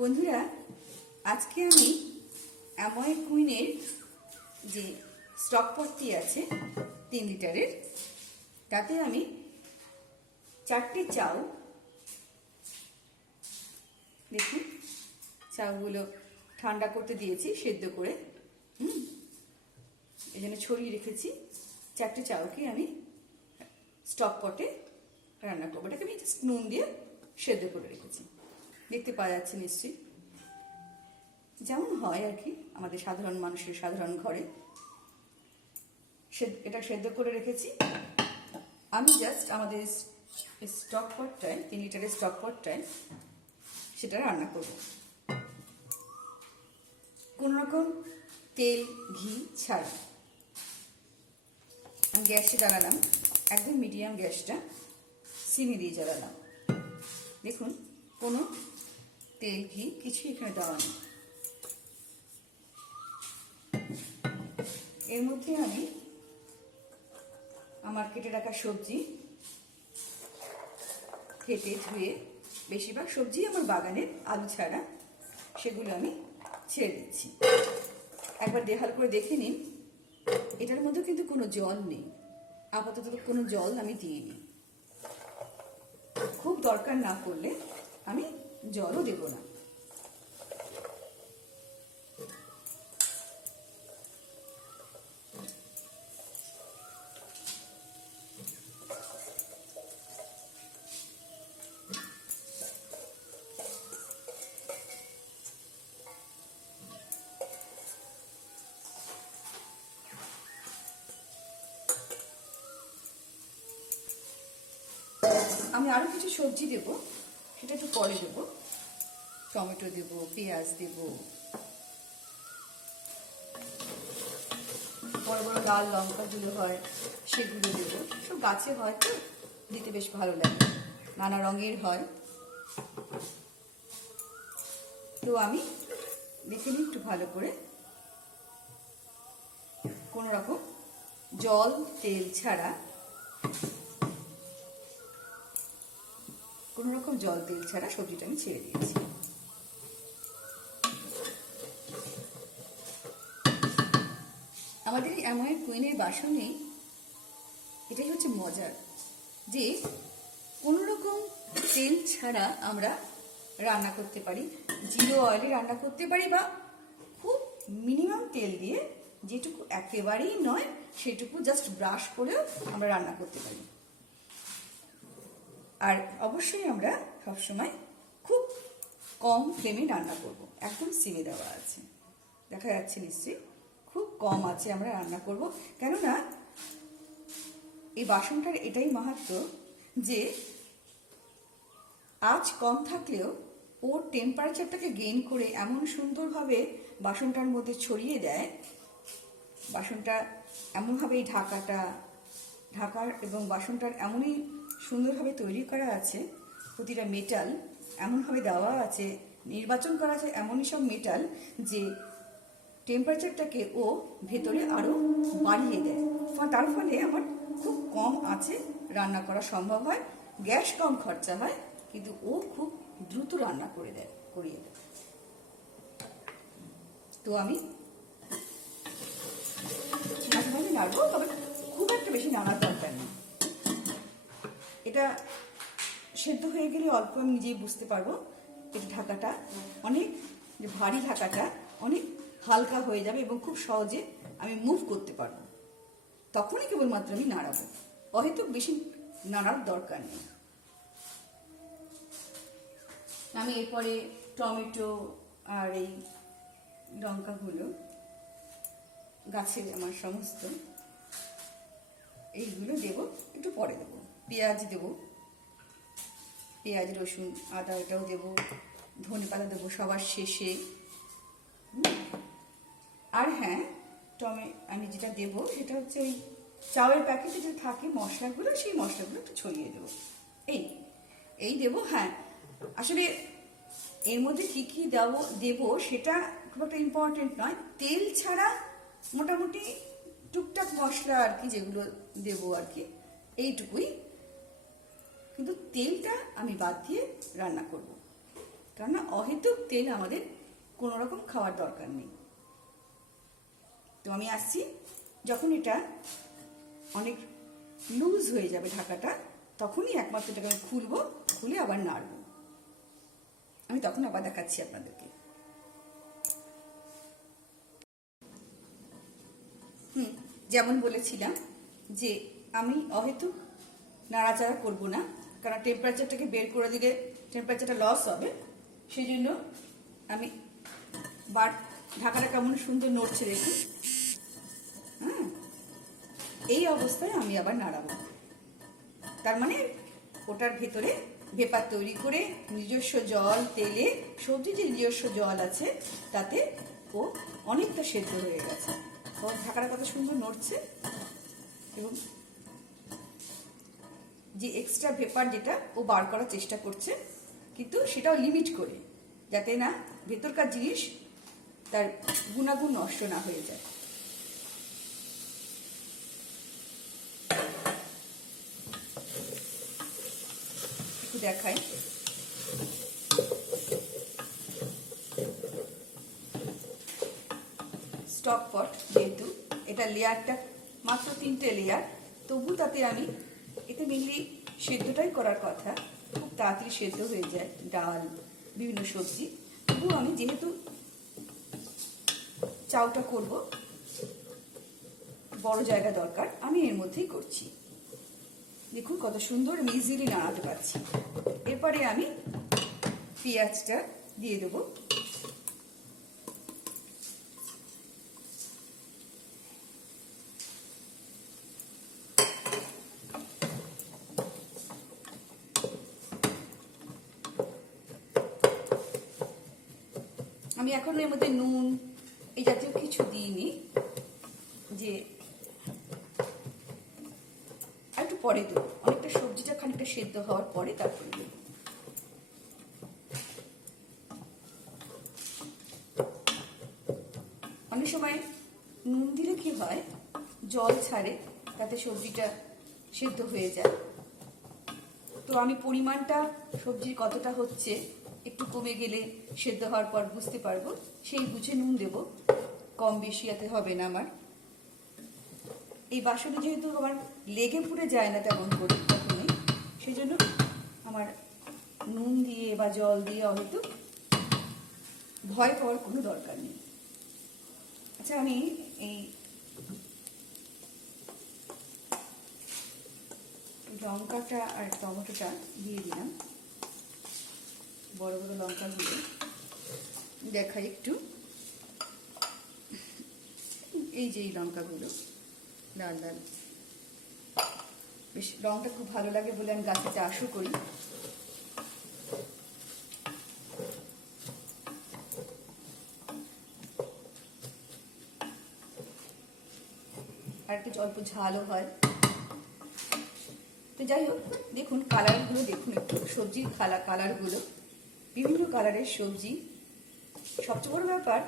বন্ধুরা, আজকে আমি অ্যামওয়ে কুইনের যে স্টক পটটি আছে 3 লিটারের, তাতে আমি 4টে চাউ, দেখুন চাউগুলো ঠান্ডা করতে দিয়েছি সেদ্ধ করে, এই জন্য ছড়িয়ে রেখেছি। 4টে চাউকে আমি স্টক পটে রান্না করবো। এটাকে আমি নুন দিয়ে সেদ্ধ করে রেখেছি, দেখতে পাওয়া যাচ্ছে নিশ্চয়ই, যেমন হয় আর কি আমাদের সাধারণ মানুষের সাধারণ ঘরে। এটা সেদ্ধ করে রেখেছি। আমি জাস্ট আমাদের স্টক পটটায় 3 লিটারের স্টক পটটায় সেটা রান্না করব, কোনো রকম তেল ঘি ছাড়া। আমি গ্যাসটা জ্বালালাম, একদম মিডিয়াম গ্যাসটা সিমে দিয়ে জ্বালালাম। দেখুন, কোনো তেল ঘি কিছু এখানে দেওয়া নেই। এর মধ্যে আমি আমার কেটে রাখা সবজি, কেটে ধুয়ে, বেশিরভাগ সবজি আমার বাগানের, আলু ছাড়া, সেগুলো আমি ছেড়ে দিচ্ছি। একবার দেখাল করে দেখে নিন, এটার মধ্যে কিন্তু কোনো জল নেই, আপাতত কোনো জল আমি দিইনি। খুব দরকার না পড়লে আমি জলও দেব না। আমি আরো কিছু সবজি দেব, সেটা একটু পরে দেব। টমেটো দেব, পেঁয়াজ দেব, বড় বড় লাল লঙ্কাগুলো হয় সেগুলো দেব। সব গাছে হয় তো, দিতে বেশ ভালো লাগে, নানা রঙের হয়। তো আমি দেখে নিই একটু ভালো করে, কোনো রকম জল তেল ছাড়া, কোনো রকম জল তেল ছাড়া সবজিটা আমি ছেড়ে দিয়েছি। আমাদের অ্যামওয়ে কুইনের বাসনে এটাই হচ্ছে মজার, যে কোনো রকম তেল ছাড়া আমরা রান্না করতে পারি, জিরো অয়েলে রান্না করতে পারি, বা খুব মিনিমাম তেল দিয়ে, যেটুকু একেবারেই নয় সেটুকু জাস্ট ব্রাশ করেও আমরা রান্না করতে পারি। আর অবশ্যই আমরা সবসময় খুব কম ফ্লেমে রান্না করব, একদম সিমে দেওয়া আছে, দেখা যাচ্ছে নিশ্চয়ই, খুব কম আছে আমরা রান্না করব। কেননা এই বাসনটার এটাই মাহাত্ম্য যে আঁচ কম থাকলেও ও টেম্পারেচারটাকে গেইন করে এমন সুন্দরভাবে বাসনটার মধ্যে ছড়িয়ে দেয়। বাসনটা এমনভাবেই ঢাকার এবং বাসনটার এমনই সুন্দরভাবে তৈরি করা আছে, প্রতিটা মেটাল এমনভাবে দেওয়া আছে, নির্বাচন করা আছে এমনই সব মেটাল, যে টেম্পারেচারটাকে ও ভেতরে আরও বাড়িয়ে দেয়। তার ফলে আমার খুব কম আঁচে রান্না করা সম্ভব হয়, গ্যাস কম খরচা হয়, কিন্তু ও খুব দ্রুত রান্না করিয়ে দেয়। তো আমি মাঝে মাঝে নাড়বো, তবে খুব একটা বেশি নাড়ার দরকার নেই। এটা সেদ্ধ হয়ে গেলে অল্প আমি নিজেই বুঝতে পারবো, এই ঢাকাটা অনেক, যে ভারী ঢাকাটা অনেক হালকা হয়ে যাবে এবং খুব সহজে আমি মুভ করতে পারবো। তখনই কেবলমাত্র আমি নাড়াবো, হয়তো বেশি নাড়ার দরকার নেই। আমি এরপরে টমেটো আর এই লঙ্কাগুলো, গাছের আমার সমস্ত, এইগুলো দেব, একটু পরে দেবো। পেঁয়াজ দেব, পেঁয়াজ রসুন আদা এটাও দেব, ধনেপাতা দেবো সবার শেষে। আর হ্যাঁ, আমি যেটা দেব সেটা হচ্ছে ওই চাউয়ের প্যাকেটে যে থাকে মশলাগুলো, সেই মশলাগুলো একটু ছড়িয়ে দেবো। এই দেব। হ্যাঁ, আসলে এর মধ্যে কি কি দেব সেটা খুব একটা ইম্পর্টেন্ট নয়, তেল ছাড়া মোটামুটি টুকটাক মশলা আর কি যেগুলো দেবো আর কি, এইটুকুই, কিন্তু তেলটা আমি বাদ দিয়ে রান্না করব। কেননা অহেতুক তেল আমাদের কোনো রকম খাওয়ার দরকার নেই। তো আমি আসছি, যখন এটা অনেক লুজ হয়ে যাবে ঢাকাটা, তখনই একমাত্র এটাকে আমি খুলবো, খুলে আবার নাড়বো। আমি তখন আবার দেখাচ্ছি আপনাদেরকে। যেমন বলেছিলাম যে আমি অহেতুক নাড়াচাড়া করব না, কারণ টেম্পারেচারটাকে বের করে দিলে টেম্পারেচারটা লস হবে। সেই জন্য আমি ঢাকাটা কেমন সুন্দর নড়ছে দেখুন। এই অবস্থায় আমি আবার নাড়াবো। তার মানে ওটার ভেতরে ভেপার তৈরি করে নিজস্ব জল, তেলে সবজি যে নিজস্ব জল আছে তাতে ও অনেকটা সেদ্ধ হয়ে গেছে। ঢাকাটা কত সুন্দর নড়ছে, এবং যে এক্সট্রা ভেপার যেটা ও বার করার চেষ্টা করছে, কিন্তু সেটাও লিমিট করে, যাতে না ভেতরকার জিনিস তার গুণাগুণ নষ্ট না হয়ে যায়। একটু দেখাই, স্টক পট, যেহেতু এটা লেয়ারটা মাত্র 3টে লেয়ার, তবু তাতে আমি এতে মেনলি সেদ্ধটাই করার কথা, খুব তাড়াতাড়ি সেদ্ধ হয়ে যায় ডাল, বিভিন্ন সবজি। তবু আমি যেহেতু চাউটা করব, বড় জায়গা দরকার, আমি এর মধ্যেই করছি। দেখুন কত সুন্দর আমি ইজিলি নাড়াতে পারছি। এরপরে আমি পেঁয়াজটা দিয়ে দেবো। আমি এখন এর মধ্যে নুন এই জাতীয় কিছু দিইনি, যে একটু পরে দেবো, অনেকটা সবজিটা খানিকটা সেদ্ধ হওয়ার পরে তারপরে দেবো। অনেক সময় নুন দিলে কি হয়, জল ছাড়ে, তাতে সবজিটা সেদ্ধ হয়ে যায়। তো আমি পরিমাণটা সবজির কতটা হচ্ছে একটু কমে গেলে সেদ্ধ হওয়ার পর বুঝতে পারবো, সেই বুঝে নুন দেব, কম বেশি এতে হবে না আমার। এই বাসনে যেহেতু আমার লেগে পুড়ে যায় না তেমন করে কখনোই, সেই জন্য আমার নুন দিয়ে বা জল দিয়ে হয়তো ভয় পাওয়ার কোনো দরকার নেই। আচ্ছা, আমি এই লঙ্কাটা আর টমেটোটা দিয়ে দিলাম, বড় বড় লঙ্কাগুলো দেখাই একটু। এই যে এই লঙ্কাগুলো লাল লাল, বেশ রঙটা খুব ভালো লাগে বলে আমি গাছে চাষও করি। আর একটু অল্প ঝালও হয়। তো যাই হোক, দেখুন কালারগুলো দেখুন, একটু সবজির কালারগুলো, বিভিন্ন কালারের সবজি। সবচেয়ে বড় ব্যাপার,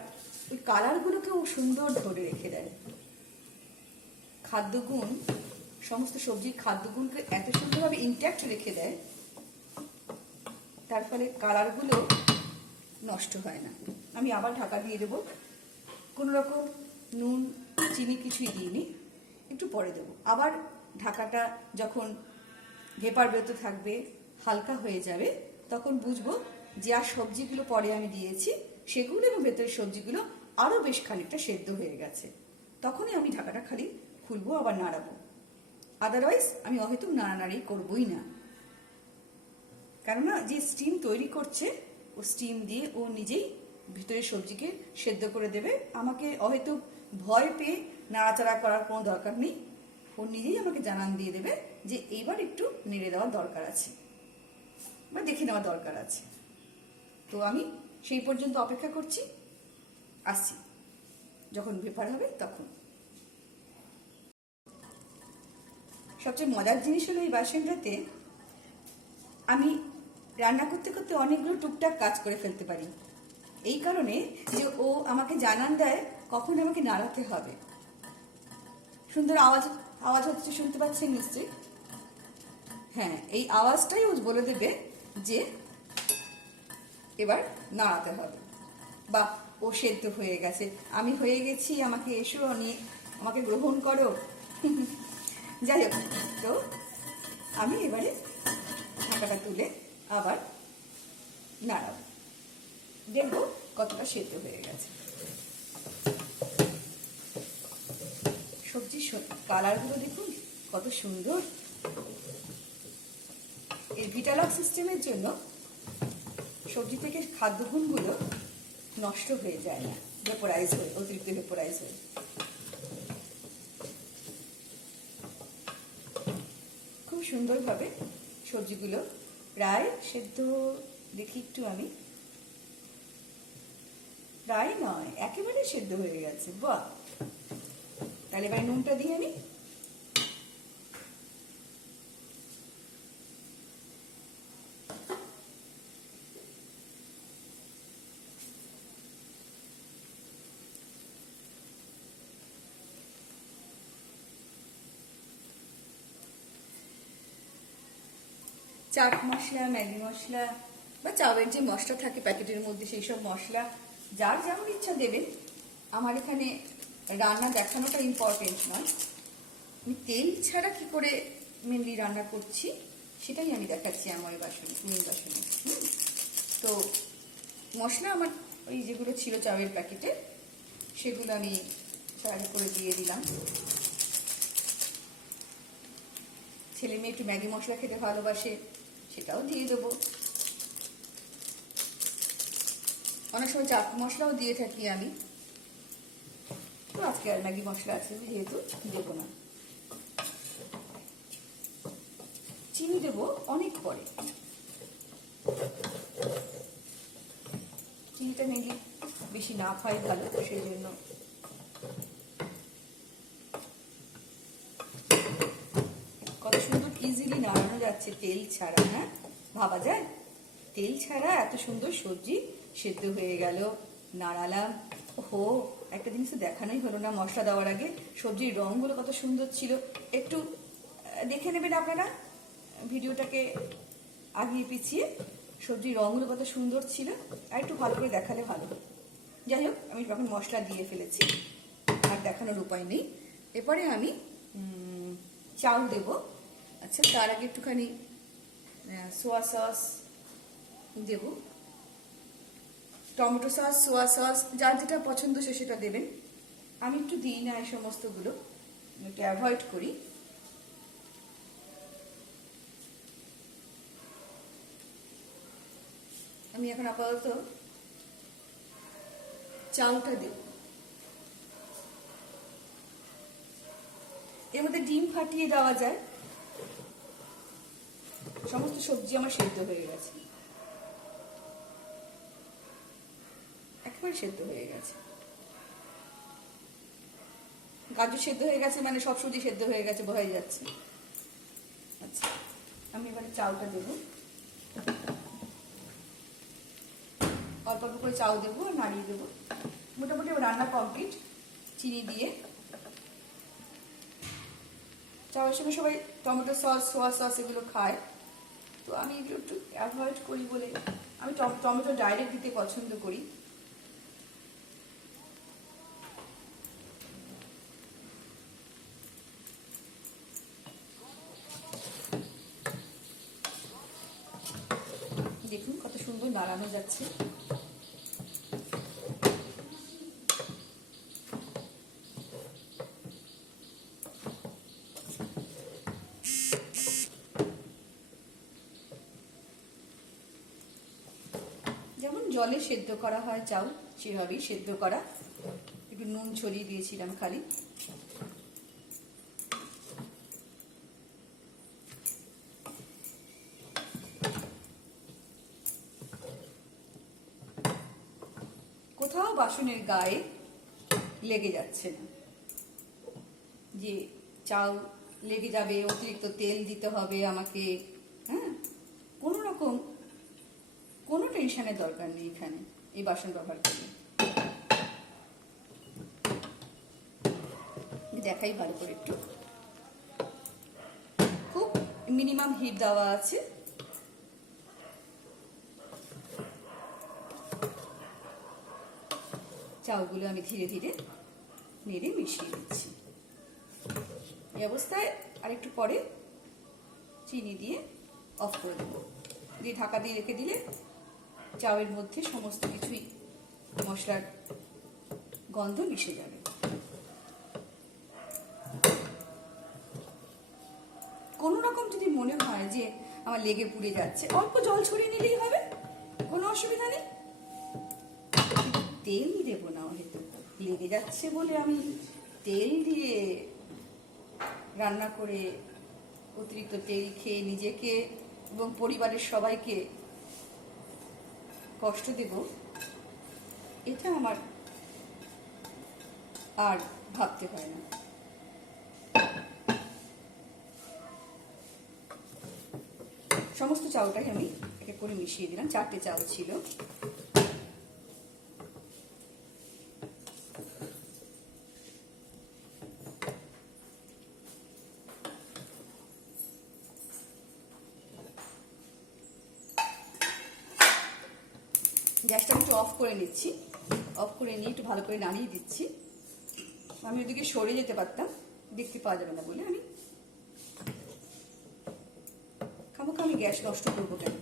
ওই কালারগুলোকেও সুন্দর ধরে রেখে দেয়। খাদ্যগুণ, সমস্ত সবজির খাদ্যগুণকে এত সুন্দরভাবে ইনট্যাক্ট রেখে দেয়, তার ফলে কালারগুলো নষ্ট হয় না। আমি আবার ঢাকা দিয়ে দেবো। কোনো রকম নুন চিনি কিছুই দিইনি, একটু পরে দেবো। আবার ঢাকাটা যখন ভেপার বেরোতে থাকবে, হালকা হয়ে যাবে, তখন বুঝবো যে আর সবজিগুলো পরে আমি দিয়েছি সেগুলো এবং ভেতরের সবজিগুলো আরও বেশ খানিকটা সেদ্ধ হয়ে গেছে। তখনই আমি ঢাকাটা খালি খুলবো, আবার নাড়াবো। আদারওয়াইজ আমি হয়তো নাড়ানাড়ি করবই না, কেননা যে স্টিম তৈরি করছে ও স্টিম দিয়ে ও নিজেই ভিতরের সবজিকে সেদ্ধ করে দেবে। আমাকে হয়তো ভয় পেয়ে নাড়াচাড়া করার কোনো দরকার নেই, ও নিজেই আমাকে জানান দিয়ে দেবে যে এইবার একটু নেড়ে দেওয়ার দরকার আছে বা দেখে নেওয়ার দরকার আছে। তো আমি সেই পর্যন্ত অপেক্ষা করছি, আসছি যখন ভেপার হবে তখন। সবচেয়ে মজার জিনিস হলো এই বাসনটাতে আমি রান্না করতে করতে অনেকগুলো টুকটাক কাজ করে ফেলতে পারি, এই কারণে যে ও আমাকে জানান দেয় কখন আমাকে নাড়াতে হবে। সুন্দর আওয়াজ আওয়াজ হচ্ছে, শুনতে পাচ্ছেন নিশ্চয়ই? হ্যাঁ, এই আওয়াজটাই ও বলে দেবে যে এবার নাড়াতে হবে। বা ও সেদ্ধ হয়ে গেছে, আমি হয়ে গেছি, আমাকে এসো, আমাকে গ্রহণ করো। যাই হোক, তো আমি এবারে ঢাকাটা তুলে আবার নাড়াবো, দেখবো কতটা সেদ্ধ হয়ে গেছে। সবজির কালারগুলো দেখুন কত সুন্দর। এই ভিটালক সিস্টেমের জন্য সবজি থেকে খাদ্যগুণগুলো নষ্ট হয়ে যায় না, ভেপোরাইজ হয়ে, অতিরিক্ত ভেপোরাইজ হয়ে। খুব সুন্দরভাবে সবজিগুলো প্রায় সেদ্ধ, দেখি একটু আমি, প্রায় নয় একেবারে সেদ্ধ হয়ে গেছে। বাহ, তাহলে এবার নুনটা দিয়ে নিই। চাট মশলা, ম্যাগি মশলা বা চাউয়ের যে মশলা থাকে প্যাকেটের মধ্যে, সেই সব মশলা যার যেমন ইচ্ছা দেবেন। আমার এখানে রান্না দেখানোটা ইম্পর্টেন্ট নয়, আমি তেল ছাড়া কি করে মেনলি রান্না করছি সেটাই আমি দেখাচ্ছি আমার বাসনে, নীল বাসনে। তো মশলা আমার ওই যেগুলো ছিল চাউয়ের প্যাকেটে, সেগুলো আমি সারি করে দিয়ে দিলাম। ছেলে মেয়ে একটু ম্যাগি মশলা খেতে ভালোবাসে, সেটাও দিয়ে দেবো। অনেক সময় চাট মশলাও দিয়ে থাকি আমি, তো আজকে আর ম্যাগি মশলা আছে যেহেতু দেবো না। চিনি দেবো অনেক পরে, চিনিটা মেনলি বেশি না খাই ভালো, সেই জন্য। কত সুন্দর ইজিলি নাড়ানো যাচ্ছে তেল ছাড়া, হ্যাঁ ভাবা যায় তেল ছাড়া এত সুন্দর সবজি সেদ্ধ হয়ে গেল। নাড়ালাম, ওহো, একটা জিনিস তো দেখানোই হলো না মশলা দেওয়ার আগে, সবজির রঙগুলো কত সুন্দর ছিল। একটু দেখে নেবেন আপনারা ভিডিওটাকে আগিয়ে পিছিয়ে, সবজির রঙগুলো কত সুন্দর ছিল, আর একটু ভালো করে দেখালে ভালো। যাই হোক, আমি যখন মশলা দিয়ে ফেলেছি আর দেখানোর উপায় নেই। এরপরে আমি চাল দেব। আচ্ছা, তার আগে একটুখানি সোয়া সস দেব, টমেটো সস, সোয়া সস, যার যেটা পছন্দ সে সেটা দেবেন। আমি একটু দিই না এই সমস্তগুলো, একটু অ্যাভয়েড করি। আমি এখন আপাতত চালটা দেব। এর মধ্যে ডিম ফাটিয়ে দেওয়া যায়। সমস্ত সবজি আমার সেদ্ধ হয়ে গেছে, একেবারে সেদ্ধ হয়ে গেছে। গাজর সেদ্ধ হয়ে গেছে মানে সব সবজি সেদ্ধ হয়ে গেছে বোঝাই যাচ্ছে। আচ্ছা, আমি এবারে চালটা দেব, অল্প অল্প করে চাল দেবো আর নাড়িয়ে দেবো। মোটামুটি রান্না কমপ্লিট চিনি দিয়ে। চাউয়ের সঙ্গে সবাই টমেটো সস, সোয়া সস এগুলো খায়, তো আমি এগুলো একটু অ্যাভয়েড করি বলে আমি টমেটো ডাইরেক্ট দিতে পছন্দ করি। দেখুন কত সুন্দর নাড়ানো যাচ্ছে। যেমন জলে সেদ্ধ করা হয় চাল, সেভাবেই সেদ্ধ করা। একটু নুন ছড়িয়ে দিয়েছিলাম খালি। কোথাও বাসনের গায়ে লেগে যাচ্ছে না যে চাল লেগে যাবে, অতিরিক্ত তেল দিতে হবে আমাকে, হ্যাঁ, কোনো রকম কোনো টেনশনের দরকার নেই এখানে এই বাসন ব্যবহার করলে। দেখাই ভালো করে একটু, খুব মিনিমাম হিট দেওয়া আছে। চালগুলো আমি ধীরে ধীরে নেড়ে মিশিয়ে দিচ্ছি। এই অবস্থায় আরেকটু পরে চিনি দিয়ে অফ করে দেবো, দিয়ে ঢাকা দিয়ে রেখে দিলে চাউয়ের মধ্যে সমস্ত কিছুই মশলার গন্ধ মিশে যাবে। কোনো রকম যদি মনে হয় যে আমার লেগে পুড়ে যাচ্ছে, অল্প জল ছড়িয়ে নিলেই হবে, কোনো অসুবিধা নেই। তেল দেবো না, হয়তো লেগে যাচ্ছে বলে আমি তেল দিয়ে রান্না করে অতিরিক্ত তেল খেয়ে নিজেকে এবং পরিবারের সবাইকে কষ্ট দেব, এটা আমার আর ভাবতে হয় না। সমস্ত চাউলটাই আমি এক এক করে মিশিয়ে দিলাম, 4টে চাউল ছিল। গ্যাসটা একটু অফ করে নিচ্ছি, অফ করে নিয়ে একটু ভালো করে নাড়িয়ে দিচ্ছি। আমি ওদিকে সরে যেতে পারতাম, দেখতে পাওয়া যাবে না বলে আমি খামোখা আমি গ্যাস নষ্ট করবো কেন।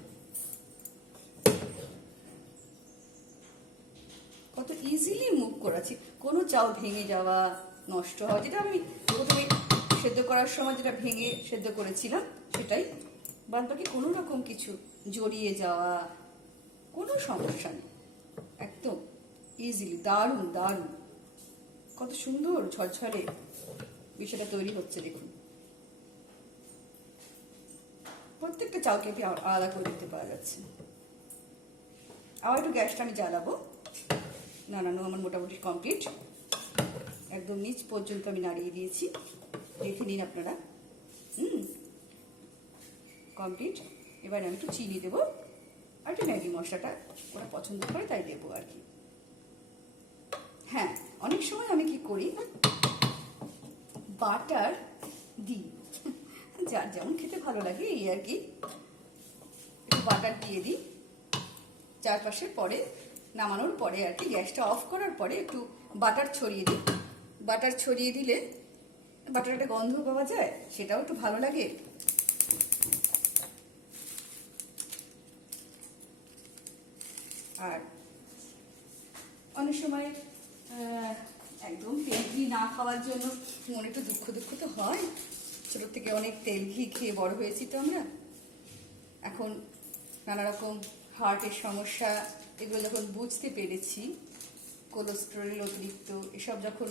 কত ইজিলি মুভ করাচ্ছি, কোনো চাল ভেঙে যাওয়া নষ্ট হওয়া, যেটা আমি প্রথমে সেদ্ধ করার সময় যেটা ভেঙে সেদ্ধ করেছিলাম সেটাই, বাদ বাকি কোনো রকম কিছু জড়িয়ে যাওয়া কোনো সমস্যা নেই, একদম ইজিলি। দারুণ দারুণ, কত সুন্দর ঝরঝরে বিষয়টা তৈরি হচ্ছে দেখুন। প্রত্যেকটা চালকে আলাদা করে দেখতে পাওয়া যাচ্ছে। আবার একটু গ্যাসটা আমি জ্বালাবো। নাড়ানো আমার মোটামুটি কমপ্লিট, একদম নিচ পর্যন্ত আমি নাড়িয়ে দিয়েছি, দেখে নিন আপনারা। কমপ্লিট। এবার আমি একটু চিনি দেবো, আর একটু ম্যাগি মশলাটা ওরা পছন্দ করে তাই দেবো আর কি। হ্যাঁ, অনেক সময় আমি কি করি, বাটার দিই, যার যেমন খেতে ভালো লাগে এই আর কি। একটু বাটার দিয়ে দিই চারপাশে, পরে নামানোর পরে আর কি, গ্যাসটা অফ করার পরে একটু বাটার ছড়িয়ে দিই। বাটার ছড়িয়ে দিলে বাটার একটা গন্ধ পাওয়া যায়, সেটাও একটু ভালো লাগে। আর অনেক সময় একদম তেল ঘি না খাওয়ার জন্য মনে একটু দুঃখ তো হয়। ছোট থেকে অনেক তেল ঘি খেয়ে বড় হয়েছি তো আমরা। এখন নানা রকম হার্টের সমস্যা এগুলো যখন বুঝতে পেরেছি, কোলেস্টেরল অতিরিক্ত এসব যখন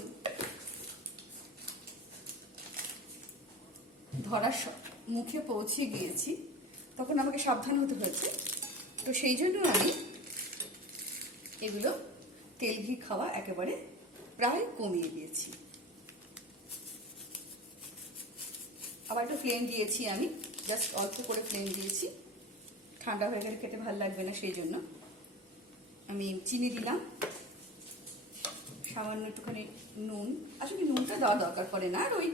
ধরার মুখে পৌঁছে গিয়েছি, তখন আমাকে সাবধান হতে হয়েছে। তো সেই জন্য আমি এগুলো তেল ঘি খাওয়া একেবারে প্রায় কমিয়ে দিয়েছি। আবার একটু ফ্লেম দিয়েছি আমি, জাস্ট অল্প করে ফ্লেম দিয়েছি, ঠান্ডা হয়ে গেলে খেতে ভালো লাগবে না, সেই জন্য। আমি চিনি দিলাম, সামান্য একটুখানি নুন, আসলে নুনটা দেওয়ার দরকার পড়ে না, আর ওই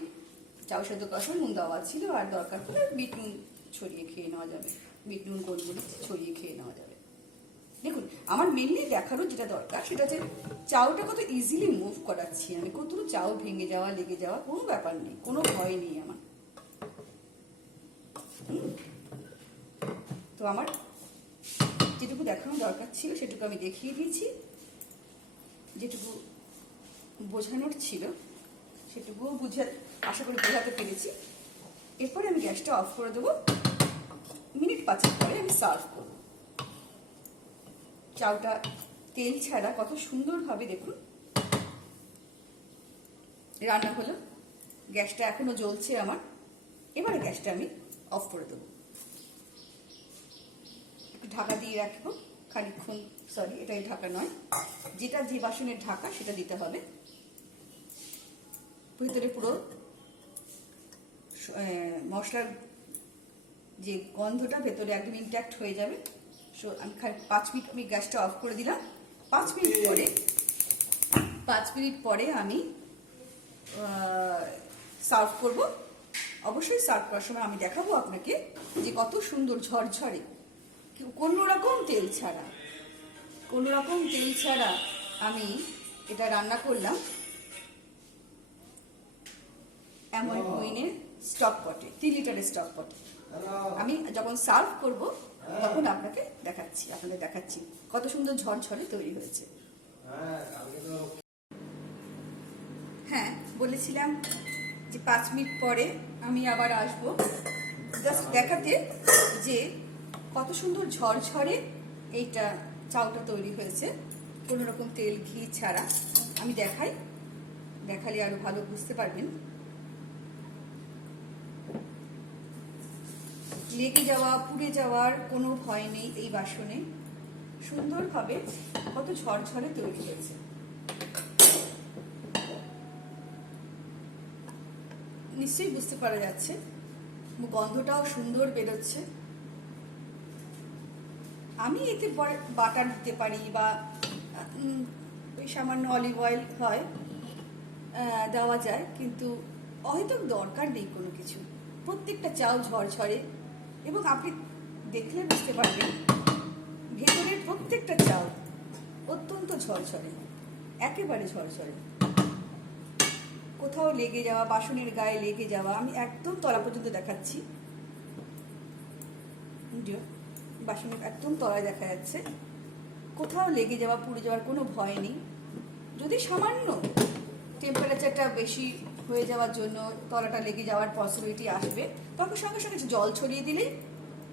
চাউ সেদ্ধ করার সময় নুন দেওয়া ছিল, আর দরকার পড়ে বিট নুন ছড়িয়ে খেয়ে নেওয়া যাবে, বিট নুন গোলমরিচ ছড়িয়ে খেয়ে নেওয়া যাবে। দেখুন, আমার মেনলি দেখারও যেটা দরকার সেটা হচ্ছে চাউটা কত ইজিলি মুভ করাচ্ছি আমি, কত চাউ ভেঙে যাওয়া লেগে যাওয়া কোনো ব্যাপার নেই, কোনো ভয় নেই আমার। তো আমার যেটুকু দেখানোর দরকার ছিল সেটুকু আমি দেখিয়ে দিয়েছি, যেটুকু বোঝানোর ছিল সেটুকুও আশা করি বোঝাতে পেরেছি। এরপরে আমি গ্যাসটা অফ করে দেবো, মিনিট 5 পরে আমি সার্ভ করব। চাউটা তেল ছাড়া কত সুন্দরভাবে দেখুন রান্না হলো। গ্যাসটা এখনো জ্বলছে আমার, এবারে গ্যাসটা আমি অফ করে দেবো, একটু ঢাকা দিয়ে রাখবো খানিকক্ষণ। সরি, এটা ঢাকা নয়, যেটা যে বাসনের ঢাকা সেটা দিতে হবে। ভিতরে পুরো মশলার যে গন্ধটা ভেতরে একদম ইনট্যাক্ট হয়ে যাবে। সো আমি 5 মিনিট আমি গ্যাসটা অফ করে দিলাম। 5 মিনিট পরে আমি সার্ভ করব। অবশ্যই সার্ভ করার সময় আমি দেখাবো আপনাকে যে কত সুন্দর ঝরঝরে, কোনো রকম তেল ছাড়া আমি এটা রান্না করলাম এমন কুইনের স্টক পটে, 3 লিটারের স্টক পটে। আমি যখন সার্ভ করব তখন আপনাদের দেখাচ্ছি কত সুন্দর ঝরঝরে তৈরি হয়েছে। হ্যাঁ, বলেছিলাম যে 5 মিনিট পরে আমি আবার আসবো জাস্ট দেখাতে যে কত সুন্দর ঝরঝরে এইটা চাউটা তৈরি হয়েছে, কোনো রকম তেল ঘি ছাড়া। আমি দেখালে আরো ভালো বুঝতে পারবেন। লেগে যাওয়া পুড়ে যাওয়ার কোনো ভয় নেই এই বাসনে, সুন্দরভাবে কত ঝরঝরে তৈরি হয়েছে। নিশ্চয়ই বুঝতে পারা যাচ্ছে, গন্ধটাও সুন্দর বেরোচ্ছে। আমি এতে বাটার দিতে পারি বা ওই সামান্য অলিভ অয়েল হয় দেওয়া যায়, কিন্তু হয়তো দরকার নেই কোনো কিছু। প্রত্যেকটা চাউ ঝরঝরে, এবং আপনি দেখলে বুঝতে পারবেন ভেতরের প্রত্যেকটা চাউ অত্যন্ত ঝরঝরে, একেবারে ঝরঝরে। কোথাও লেগে যাওয়া, বাসনের গায়ে লেগে যাওয়া, আমি একদম তলা পর্যন্ত দেখাচ্ছি, বাসনের একদম তলায় দেখা যাচ্ছে। কোথাও লেগে যাওয়া পুড়ে যাওয়ার কোনো ভয় নেই। যদি সামান্য টেম্পারেচারটা বেশি হয়ে যাওয়ার জন্য তলাটা লেগে যাওয়ার পসিবিলিটি আসবে, তখন সঙ্গে সঙ্গে জল ছড়িয়ে দিলেই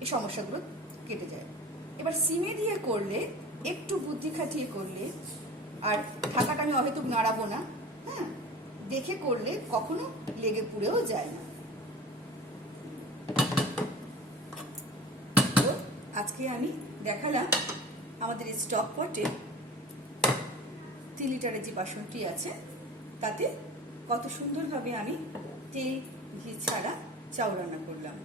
এই সমস্যাগুলো কেটে যায়। এবার সিমে দিয়ে করলে, একটু বুদ্ধি খাটিয়ে করলে, আর ঢাকাটা আমি অহেতুক নাড়াবো না, হ্যাঁ, দেখে করলে কখনো লেগে পুড়েও যায় না। তো আজকে আমি দেখালাম আমাদের এই স্টক পটে 3 লিটারের যে বাসনটি আছে তাতে কত সুন্দরভাবে আমি তেল ঘি ছাড়া চাউ রান্না করলাম।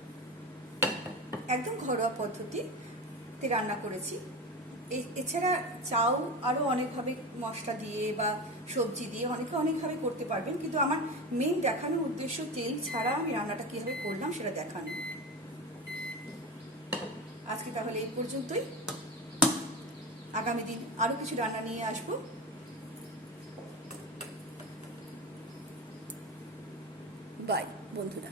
একদম ঘরোয়া পদ্ধতিতে রান্না করেছি। এছাড়া চাউ আরও অনেকভাবে মশলা দিয়ে বা সবজি দিয়ে অনেকভাবে করতে পারবেন, কিন্তু আমার মেইন দেখানোর উদ্দেশ্য তেল ছাড়া আমি রান্নাটা কীভাবে করলাম সেটা দেখানো। আজকে তাহলে এই পর্যন্তই। আগামী দিন আরও কিছু রান্না নিয়ে আসবো। বাই বন্ধুরা।